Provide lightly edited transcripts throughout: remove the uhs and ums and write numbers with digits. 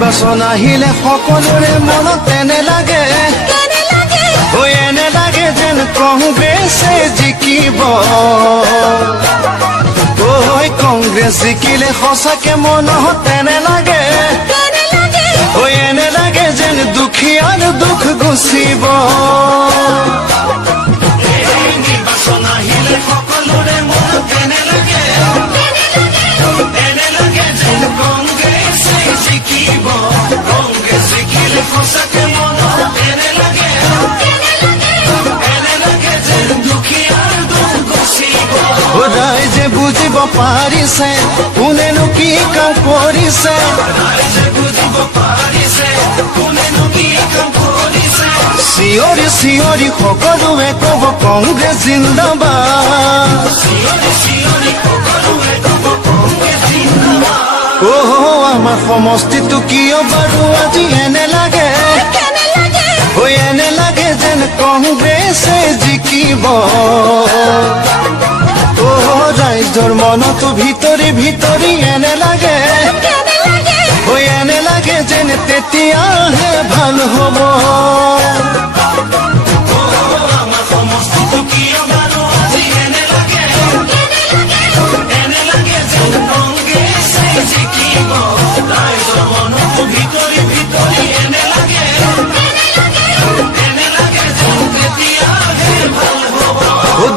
নিৰ্বাচন আহিলে সকলোৰে মনত তেনে লাগে এনে লাগে যেন কংগ্ৰেছে জিকিব কংগ্ৰেছ জিকিলে সঁচাকে মনত তেনে লাগে এনে লাগে যেন দুখীয়াৰ দুখ গুচিব নিৰ্বাচন আহিলে সকলোৰে মনত তেনে লাগে এনে লাগে যেন কংগ্ৰেছে জিকিব কংগ্ৰেছ জিকিলে সঁচাকে মনত তেনে লাগে যেন দুখীয়াৰ দুখ গুচিব ৰাইজে বুজিব পাৰিছে কোনেনো কি কাম কৰিছে ৰাইজে বুজিব পাৰিছে কোনেনো কি কাম কৰিছে চিঞৰি চিঞৰি সকলোৱে ক'ব কংগ্ৰেছ জিন্দাবাদ চিঞৰি চিঞৰি সকলোৱে ক'ব কংগ্ৰেছ জিন্দাবাদ আমাৰ সমষ্টিটো কিয় বাৰু আজি এনে লাগে এনে লাগে যেন কংগ্ৰেছে জিকিব ৰাইজৰ মনতো ভিতৰি ভিতৰি এনে লাগে এনে লাগে যেন তেতিয়াহে ভাল হ'ব আমাৰ সমষ্টিটো কিয় বাৰু আজি এনে লাগে যেন কংগ্ৰেছে জিকিব ৰাইজৰ মনতো ভিতৰি ভিতৰি এনে লাগে যেন তেতিয়াহে ভাল হ'ব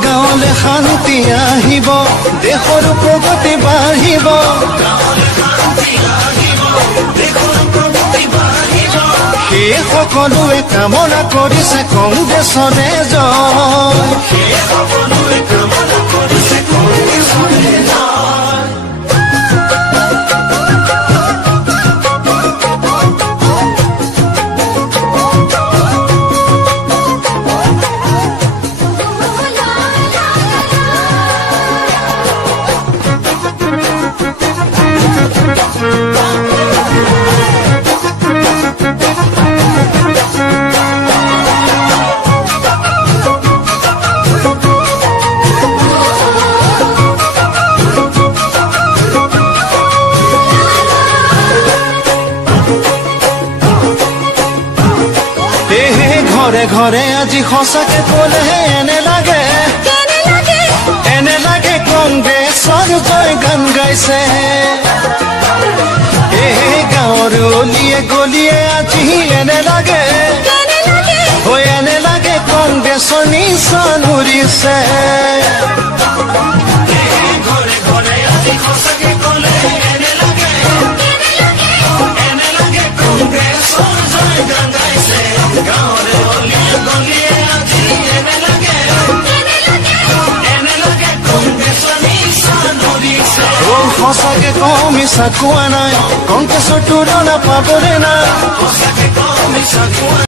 গাঁৱলৈ শান্তি আহিব দেশৰ প্ৰগতি বাঢ়িব সেই সকলোৱে কামনা কৰিছে কংগ্ৰেছৰে জয় ঘৰে ঘৰে আজি সঁচাকে ক'লেহে এনে লাগে কংগ্ৰেছৰ জয় গান গাইছে গাঁৱৰ অলিয়ে গলিয়ে আজি এনে লাগে কংগ্ৰেছৰ নিচান উৰিছে ঘৰে ঘৰে আজি সঁচাকে ক'লে এনে লাগে কংগ্ৰেছৰ জয় গান গাইছে গাঁৱৰ সঁচাকে কওঁ মিছা কোৱা নাই কংগ্ৰেছৰ তুলনা পাবৰে নাই